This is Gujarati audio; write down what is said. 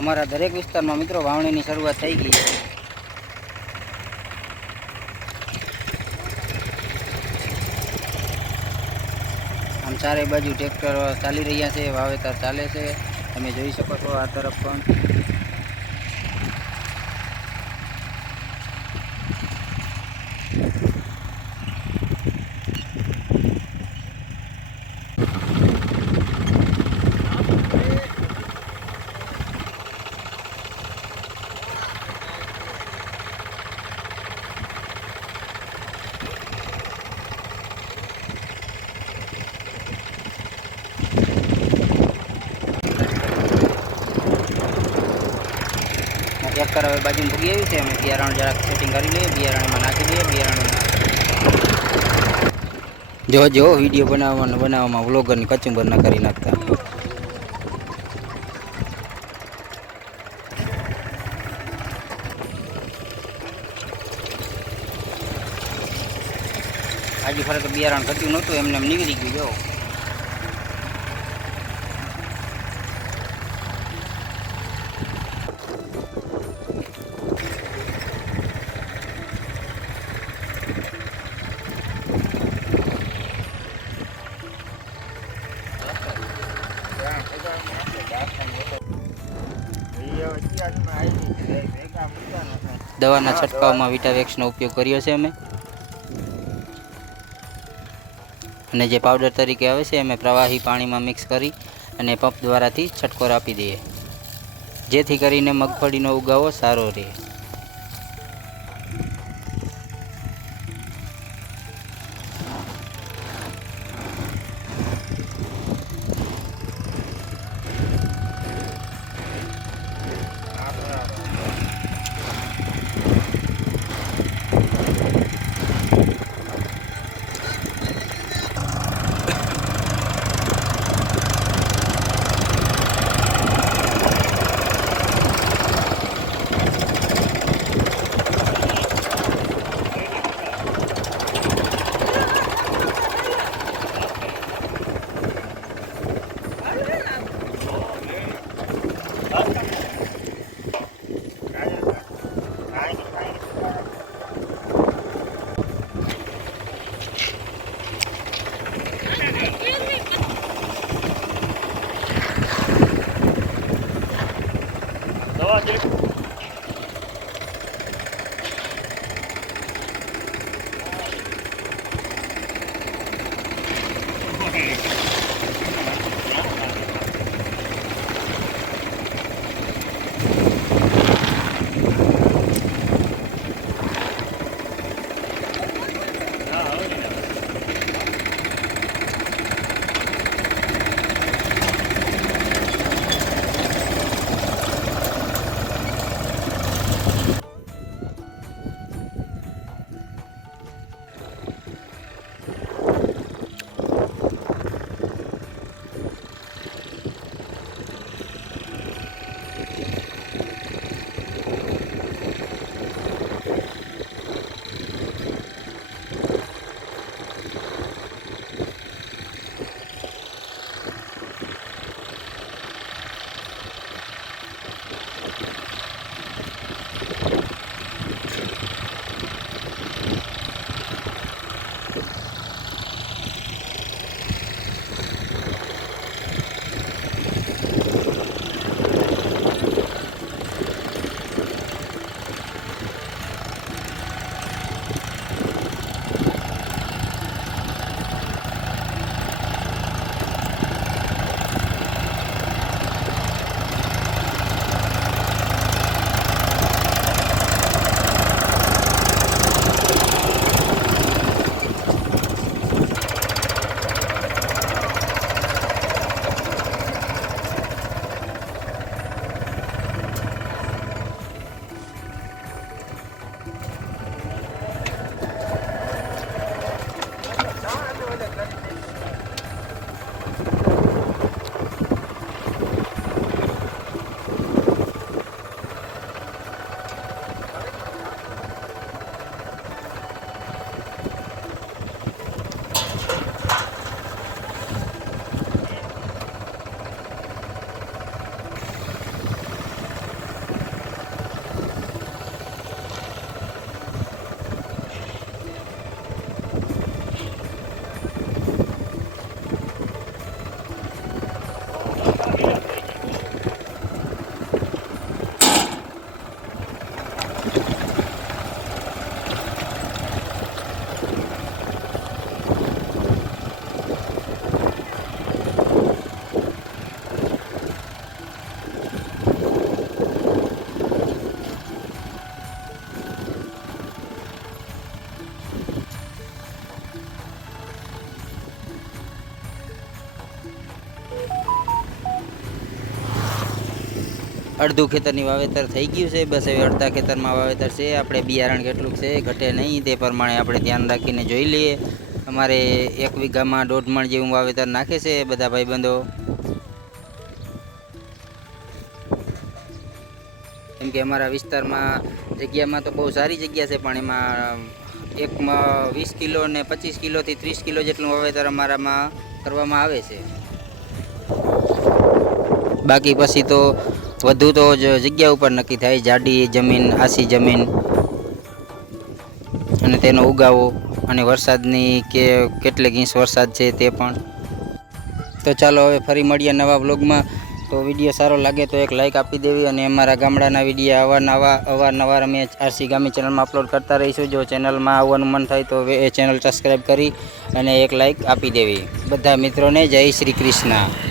અમારા દરેક વિસ્તારમાં મિત્રો વાવણીની શરૂઆત થઈ ગઈ છે. આમ ચારે બાજુ ટ્રેક્ટર ચાલી રહ્યા છે, વાવેતર ચાલે છે. તમે જોઈ શકો છો આ તરફ પણ. ટ્રેક્ટર હવે બાજુમાં ભૂગી આવ્યું છે. અમે બિયારણ જરાક સેટિંગ કરી લઈએ. બિયારણમાં નાખી દઈએ. બિયારણ જો જો વીડિયો બનાવવાનો, બનાવવામાં વ્લોગરની કચુંબર ના કરી નાખતા. આજે ફરે તો બિયારણ ઘટ્યું નહોતું, એમને એમ નીકળી ગયું, જો. દવાના છંટકાવમાં વિટાવેક્સનો ઉપયોગ કર્યો છે અમે. અને જે પાવડર તરીકે આવે છે, અમે પ્રવાહી પાણીમાં મિક્સ કરી અને પંપ દ્વારાથી છટકોર આપી દઈએ. જેથી કરીને મગફળીનો ઉગાવો સારો રહે. અડધું ખેતરની વાવેતર થઈ ગયું છે. બસ હવે અડધા ખેતરમાં વાવેતર છે. આપણે બિયારણ કેટલું છે, ઘટે નહીં, તે પ્રમાણે આપણે ધ્યાન રાખીને જોઈ લઈએ. અમારે એક વીઘામાં દોઢ મણ જેવું વાવેતર નાખે છે, બધા ભાઈબંધો. કેમ કે અમારા વિસ્તારમાં જગ્યામાં તો બહુ સારી જગ્યા છે, પણ એમાં એકમાં વીસ કિલો ને પચીસ કિલોથી ત્રીસ કિલો જેટલું વાવેતર અમારામાં કરવામાં આવે છે. બાકી પછી તો વધુ તો જ જગ્યા ઉપર નક્કી થાય. જાડી જમીન આસી જમીન અને તેનો ઉગાવો અને વરસાદની કે કેટલેક ઇંચ વરસાદ છે તે પણ. તો ચાલો હવે ફરી મળીએ નવા વ્લોગમાં. તો વીડિયો સારો લાગે તો એક લાઇક આપી દેવી અને અમારા ગામડાના વીડિયો અવારનવા અવારનવાર અમે આરસી ગામી ચેનલમાં અપલોડ કરતા રહીશું. જો ચેનલમાં આવવાનું મન થાય તો એ ચેનલ સબસ્ક્રાઈબ કરી અને એક લાઇક આપી દેવી. બધા મિત્રોને જય શ્રી કૃષ્ણ.